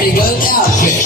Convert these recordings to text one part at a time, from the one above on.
cardigan outfit.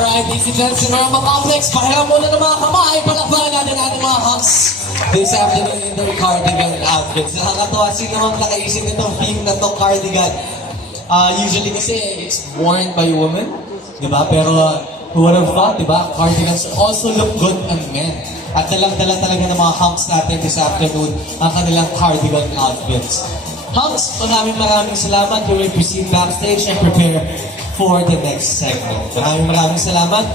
Alright, ladies and gentlemen, mga complex, pahiram muna ng mga kamay, palakpakan natin ating mga hunks this afternoon in the cardigan outfits. Nakakatawa, sino naman nakaisip nitong theme na itong cardigan? Usually kasi it's worn by women, di ba? Pero who would have thought, di ba? Cardigans also look good on men. At dalang-dala talaga ng mga hunks natin this afternoon ang kanilang cardigan outfits. Hunks, maraming salamat. We will proceed backstage and prepare for the next segment. Maraming salamat.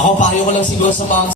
Ako, payo ko lang siguro sa mga